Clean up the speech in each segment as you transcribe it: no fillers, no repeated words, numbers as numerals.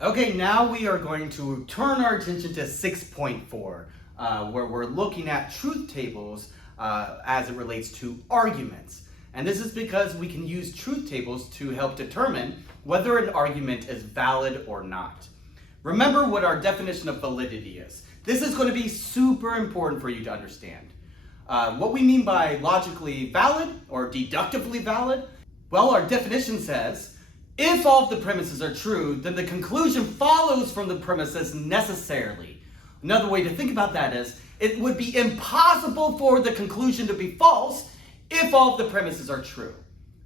Okay, now we are going to turn our attention to 6.4, where we're looking at truth tables as it relates to arguments. And this is because we can use truth tables to help determine whether an argument is valid or not. Remember what our definition of validity is. This is going to be super important for you to understand. What we mean by logically valid or deductively valid, well, our definition says, if all of the premises are true, then the conclusion follows from the premises necessarily. Another way to think about that is, it would be impossible for the conclusion to be false if all of the premises are true.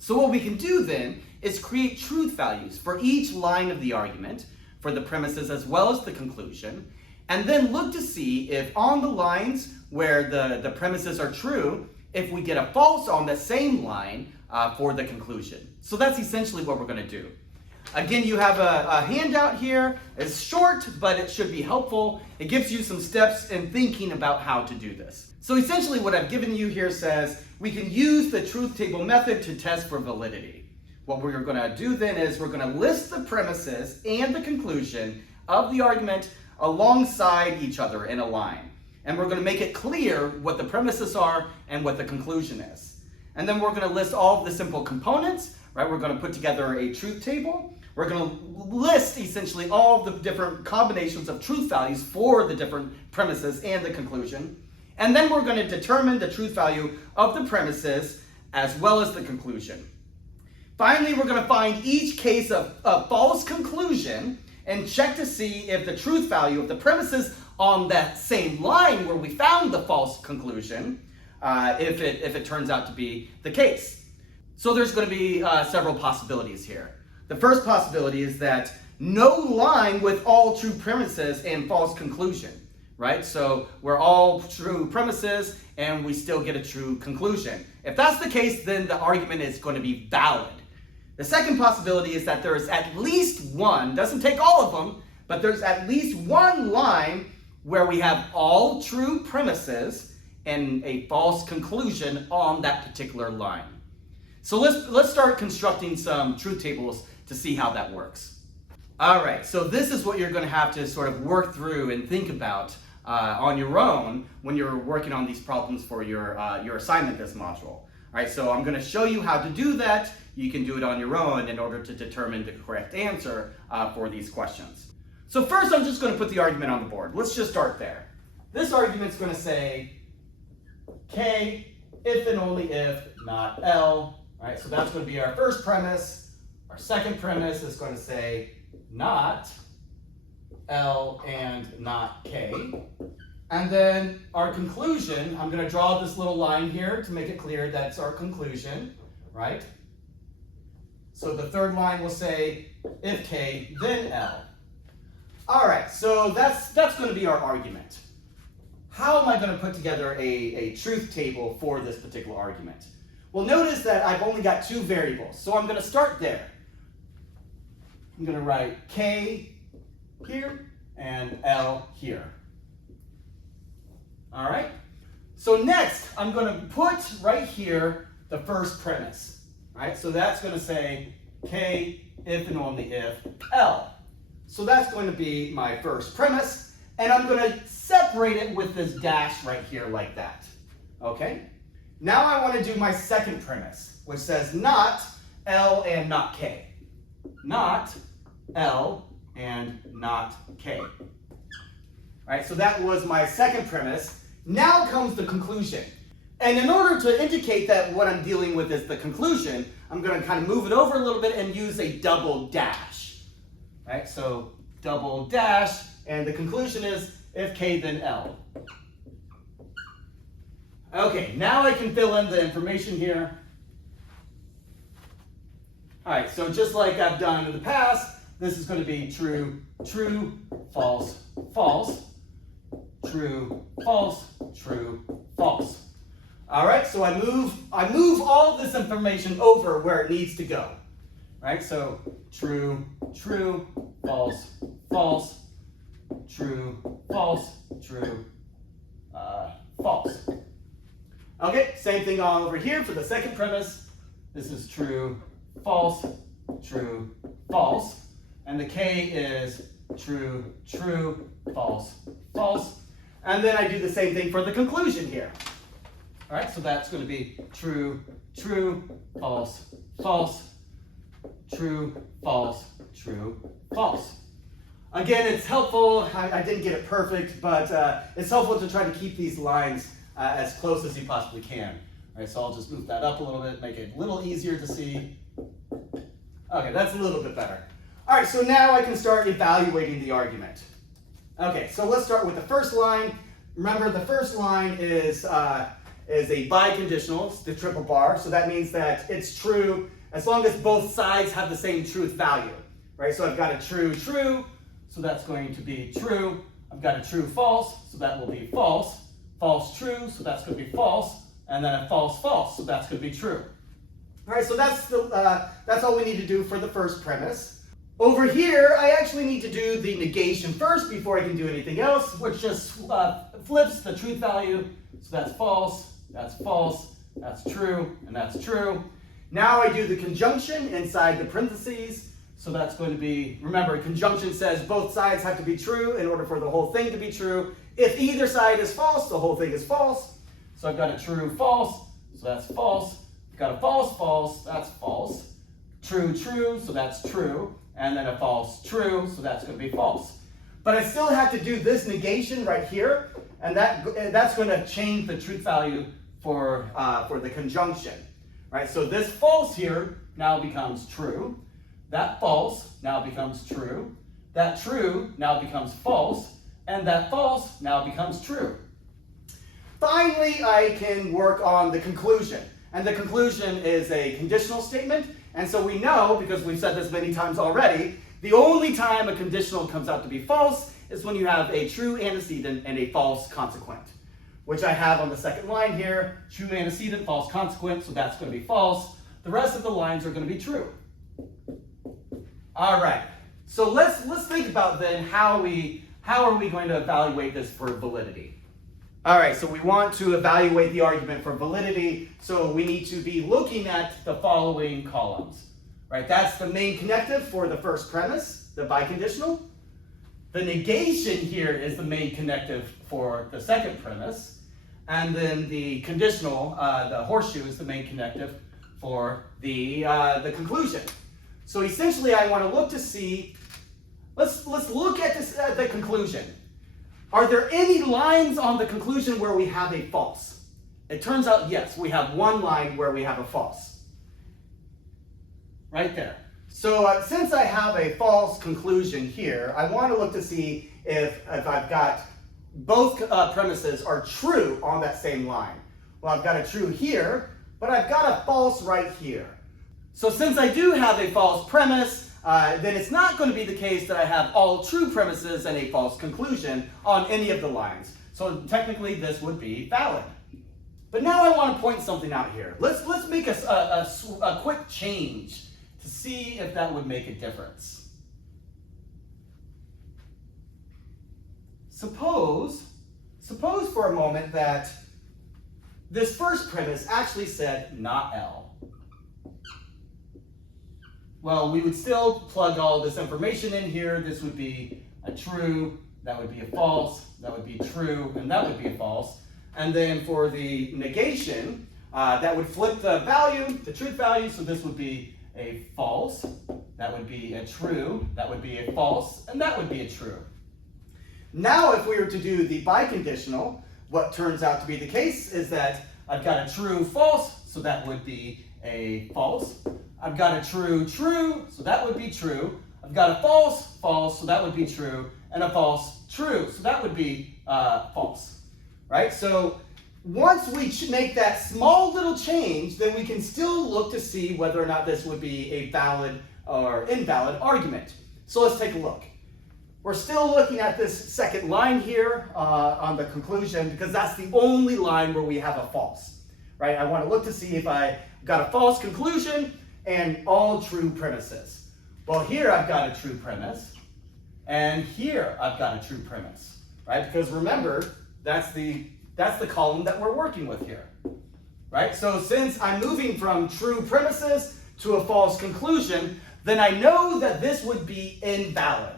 So what we can do then is create truth values for each line of the argument, for the premises as well as the conclusion, and then look to see if on the lines where the premises are true, if we get a false on the same line for the conclusion. So that's essentially what we're going to do. Again, you have a handout here. It's short, but it should be helpful. It gives you some steps in thinking about how to do this. So essentially what I've given you here says we can use the truth table method to test for validity. What we're going to do then is we're going to list the premises and the conclusion of the argument alongside each other in a line. And we're going to make it clear what the premises are and what the conclusion is. And then we're going to list all of the simple components, right? We're going to put together a truth table. We're going to list essentially all of the different combinations of truth values for the different premises and the conclusion. And then we're going to determine the truth value of the premises as well as the conclusion. Finally, we're going to find each case of a false conclusion and check to see if the truth value of the premises on that same line where we found the false conclusion, if it turns out to be the case. So there's going to be several possibilities here. The first possibility is that no line with all true premises and false conclusion, right? So we're all true premises and we still get a true conclusion. If that's the case, then the argument is going to be valid. The second possibility is that there is at least one, doesn't take all of them, but there's at least one line where we have all true premises and a false conclusion on that particular line. So let's start constructing some truth tables to see how that works. All right, so this is what you're going to have to sort of work through and think about on your own when you're working on these problems for your assignment this module. All right, so I'm going to show you how to do that. You can do it on your own in order to determine the correct answer for these questions. So first, I'm just going to put the argument on the board. Let's just start there. This argument's going to say K if and only if, not L. All right, so that's going to be our first premise. Our second premise is going to say not L and not K. And then our conclusion, I'm going to draw this little line here to make it clear that's our conclusion, right? So the third line will say if K, then L. All right, so that's going to be our argument. How am I going to put together a truth table for this particular argument? Well, notice that I've only got two variables, so I'm going to start there. I'm going to write K here and L here. All right? So next, I'm going to put right here the first premise. All right? So that's going to say K if and only if L. So that's going to be my first premise, and I'm going to separate it with this dash right here like that. Okay? Now I want to do my second premise, which says not L and not K. Not L and not K. All right, so that was my second premise. Now comes the conclusion. And in order to indicate that what I'm dealing with is the conclusion, I'm going to kind of move it over a little bit and use a double dash. Right, so double dash, and the conclusion is if K, then L. Okay, now I can fill in the information here. All right, so just like I've done in the past, this is going to be true, true, false, false, true, false, true, false. All right, so I move all this information over where it needs to go. Right, so true, true, false, false, true, false, true, false. Okay, same thing all over here for the second premise. This is true, false, true, false. and the k is true, true, false, false. And then I do the same thing for the conclusion here. All right, so that's going to be true, true, false, false, true, false, true, false. Again, it's helpful. I didn't get it perfect, but it's helpful to try to keep these lines as close as you possibly can. All right, so I'll just move that up a little bit, make it a little easier to see. Okay, that's a little bit better. All right, so now I can start evaluating the argument. Okay, so let's start with the first line. Remember, the first line is a biconditional, it's the triple bar, so that means that it's true as long as both sides have the same truth value, right? So I've got a true, true, so that's going to be true. I've got a true, false, so that will be false. False, true, so that's going to be false. And then a false, false, so that's going to be true. All right, so that's all we need to do for the first premise. Over here, I actually need to do the negation first before I can do anything else, which just flips the truth value. So that's false, that's true, and that's true. Now I do the conjunction inside the parentheses. So that's going to be, remember, conjunction says both sides have to be true in order for the whole thing to be true. If either side is false, the whole thing is false. So I've got a true, false, so that's false. I've got a false, false, that's false. True, true, so that's true. And then a false, true, so that's going to be false. But I still have to do this negation right here, and that's going to change the truth value for the conjunction. Right? So this false here now becomes true. That false now becomes true. That true now becomes false. And that false now becomes true. Finally, I can work on the conclusion. And the conclusion is a conditional statement. And so we know, because we've said this many times already, the only time a conditional comes out to be false is when you have a true antecedent and a false consequent, which I have on the second line here. True antecedent, false consequent, so that's going to be false. The rest of the lines are going to be true. All right, so let's think about then how are we going to evaluate this for validity? All right, so we want to evaluate the argument for validity, so we need to be looking at the following columns. Right, that's the main connective for the first premise, the biconditional. The negation here is the main connective for the second premise, and then the conditional, the horseshoe, is the main connective for the conclusion. So essentially, I want to look to see. Let's look at this the conclusion. Are there any lines on the conclusion where we have a false? It turns out, yes, we have one line where we have a false. Right there. So since I have a false conclusion here, I want to look to see if I've got both premises are true on that same line. Well, I've got a true here, but I've got a false right here. So since I do have a false premise, then it's not going to be the case that I have all true premises and a false conclusion on any of the lines. So technically this would be valid. But now I want to point something out here. Let's make a quick change to see if that would make a difference. Suppose for a moment that this first premise actually said not L. Well, we would still plug all this information in here. This would be a true, that would be a false, that would be true, and that would be a false. And then for the negation, that would flip the value, the truth value, so this would be a false, that would be a true, that would be a false, and that would be a true. Now if we were to do the biconditional, what turns out to be the case is that I've got a true, false, so that would be a false. I've got a true, true, so that would be true. I've got a false, false, so that would be true. And a false, true, so that would be false. Right? So once we make that small little change, then we can still look to see whether or not this would be a valid or invalid argument. So let's take a look. We're still looking at this second line here on the conclusion because that's the only line where we have a false. Right? I want to look to see if I got a false conclusion and all true premises. Well, here I've got a true premise, and here I've got a true premise, right? Because remember, that's the column that we're working with here, right? So since I'm moving from true premises to a false conclusion, then I know that this would be invalid.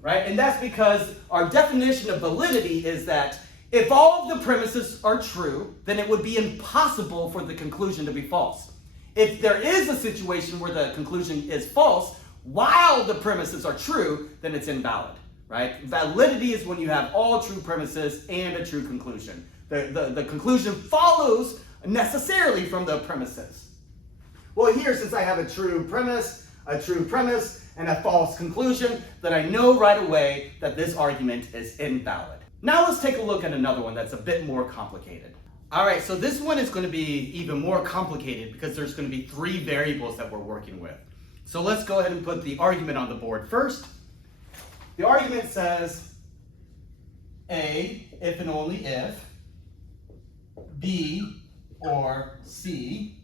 Right? And that's because our definition of validity is that if all of the premises are true, then it would be impossible for the conclusion to be false. If there is a situation where the conclusion is false while the premises are true, then it's invalid. Right? Validity is when you have all true premises and a true conclusion. The conclusion follows necessarily from the premises. Well, here, since I have a true premise, and a false conclusion, then I know right away that this argument is invalid. Now let's take a look at another one that's a bit more complicated. All right, so this one is going to be even more complicated because there's going to be three variables that we're working with. So let's go ahead and put the argument on the board first. The argument says A, if and only if, B or C.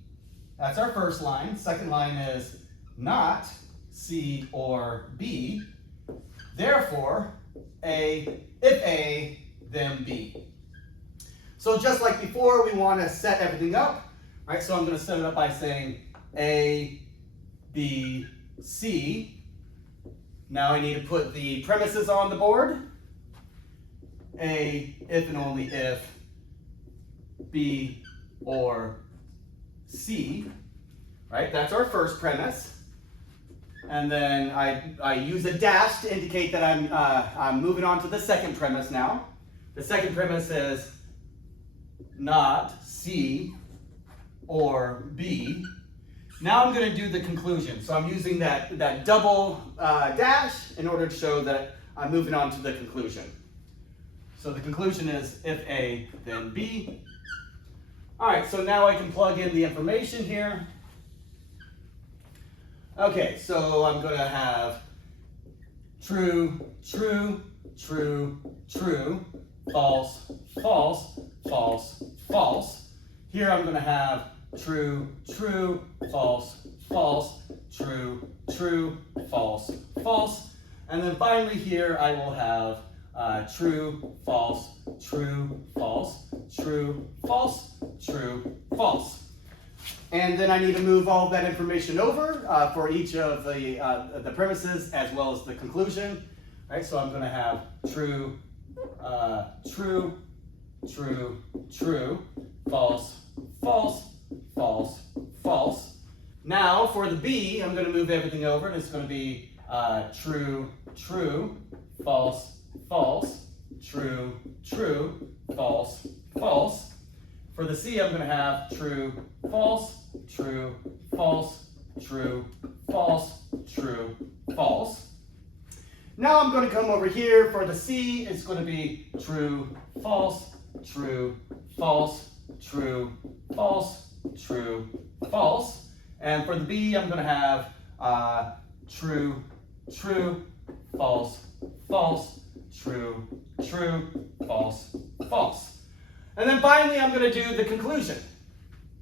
That's our first line. Second line is not C or B. Therefore, if A, then B. So just like before, we want to set everything up. Right? So I'm going to set it up by saying A, B, C. Now I need to put the premises on the board. A, if and only if, B or C. Right? That's our first premise. And then I use a dash to indicate that I'm moving on to the second premise now. The second premise is not C or B. Now I'm going to do the conclusion. So I'm using that double dash in order to show that I'm moving on to the conclusion. So the conclusion is if A, then B. All right, so now I can plug in the information here. Okay, so I'm going to have true, true, true, true, false, false, false, false. Here I'm going to have true, true, false, false, true, true, false, false. And then finally here I will have true, false, true, false, true, false, true, false. And then I need to move all of that information over for each of the premises as well as the conclusion. Right? So I'm going to have true, true, true, true, false, false, false, false. Now for the B, I'm going to move everything over and it's going to be true, true, false, false, true, true, false, false. For the C, I'm going to have true, false, true, false, true, false, true, false. Now I'm going to come over here. For the C, it's going to be true, false, true, false, true, false, true, false. And for the B, I'm going to have true, true, false, false, true, true, false, false. And then finally, I'm going to do the conclusion.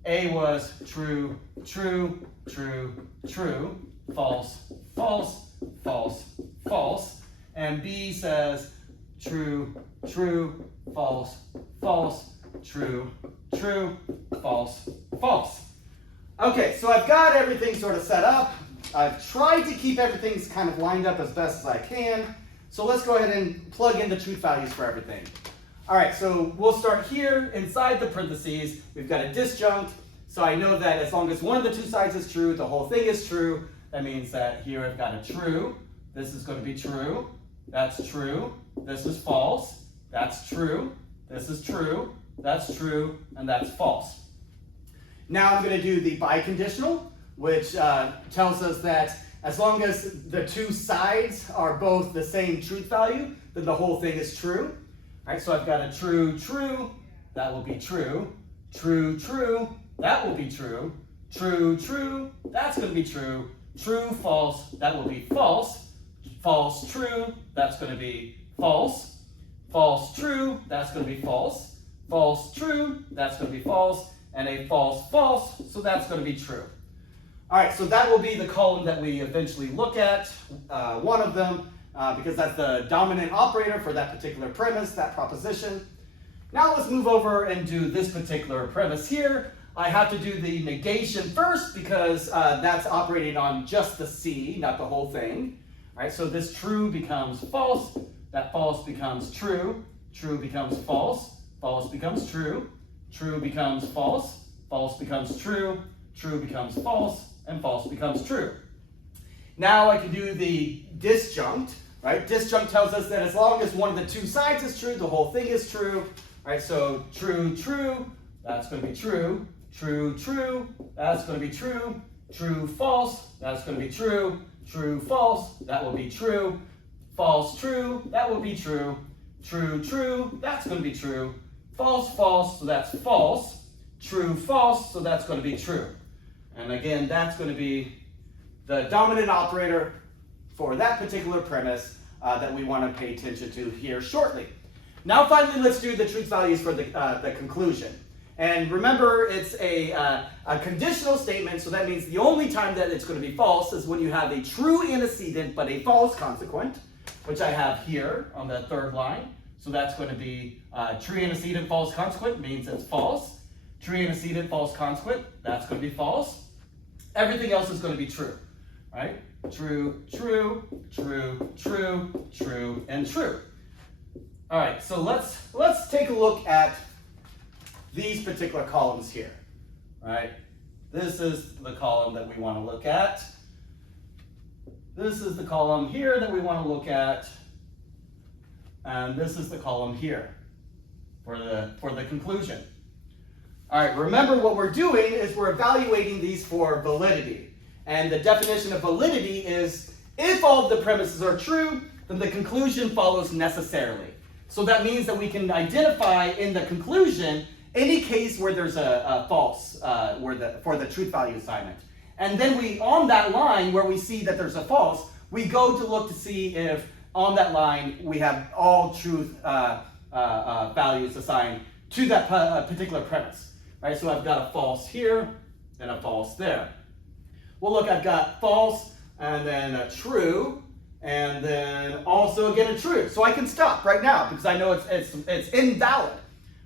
A was true, true, true, true, false, false, false, false. And B says true, true, false, false, true, true, false, false. Okay, so I've got everything sort of set up. I've tried to keep everything kind of lined up as best as I can. So let's go ahead and plug in the truth values for everything. All right, so we'll start here inside the parentheses. We've got a disjunct. So I know that as long as one of the two sides is true, the whole thing is true. That means that here I've got a true. This is going to be true. That's true. This is false. That's true. This is true. That's true. And that's false. Now I'm going to do the biconditional, which tells us that as long as the two sides are both the same truth value, then the whole thing is true. All right, so I've got a true, true, that will be true. True, true, that will be true. True, true, that's going to be true. True, false, that will be false. False, true, that's going to be false. False, true, that's going to be false. False, true, that's going to be false. And a false, false, so that's going to be true. All right, so that will be the column that we eventually look at, one of them, because that's the dominant operator for that particular premise, that proposition. Now let's move over and do this particular premise here. I have to do the negation first because that's operating on just the C, not the whole thing. All right, so this true becomes false, that false becomes true, true becomes false, false becomes true, true becomes false, false becomes true, true becomes false, and false becomes true. Now I can do the disjunct, right? Disjunct tells us that as long as one of the two sides is true, the whole thing is true. Right, so true, true, that's going to be true. True, true, that's going to be true. True, false, that's going to be true. True, false, that will be true. False, true, that will be true. True, true, that's going to be true. False, false, so that's false. True, false, so that's going to be true. And again, that's going to be the dominant operator for that particular premise that we want to pay attention to here shortly. Now finally, let's do the truth values for the conclusion. And remember, it's a conditional statement, so that means the only time that it's going to be false is when you have a true antecedent but a false consequent, which I have here on the third line. So that's going to be true antecedent, false consequent means it's false. True antecedent, false consequent, that's going to be false. Everything else is going to be true, right? True, true, true, true, true, and true. All right, so let's take a look at these particular columns here. All right, this is the column that we want to look at. This is the column here that we want to look at, and this is the column here for the conclusion. All right, remember what we're doing is we're evaluating these for validity. And the definition of validity is if all of the premises are true, then the conclusion follows necessarily. So that means that we can identify in the conclusion any case where there's a false for the truth value assignment. And then on that line where we see that there's a false, we go to look to see if on that line we have all truth values assigned to that particular premise. Right, so I've got a false here and a false there. Well, look, I've got false and then a true and then also again a true. So I can stop right now because I know it's invalid.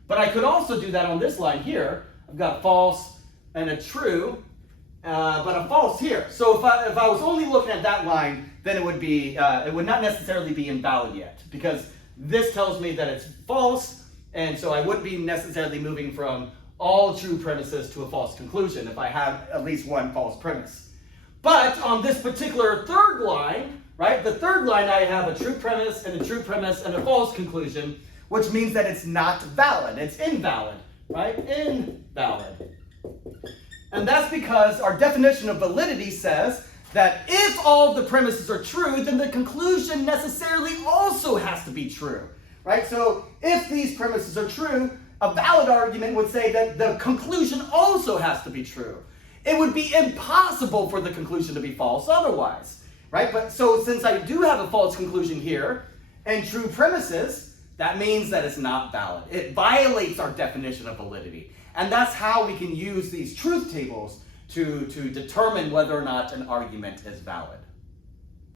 But I could also do that on this line here. I've got false and a true, but a false here. So if I was only looking at that line, then it would not necessarily be invalid yet because this tells me that it's false, and so I wouldn't be necessarily moving from all true premises to a false conclusion if I have at least one false premise. But on this particular third line, right, the third line I have a true premise and a true premise and a false conclusion, which means that it's not valid, it's invalid, right, invalid. And that's because our definition of validity says that if all of the premises are true, then the conclusion necessarily also has to be true, right? So if these premises are true, a valid argument would say that the conclusion also has to be true. It would be impossible for the conclusion to be false otherwise, right? But so since I do have a false conclusion here and true premises, that means that it's not valid. It violates our definition of validity. And that's how we can use these truth tables to determine whether or not an argument is valid.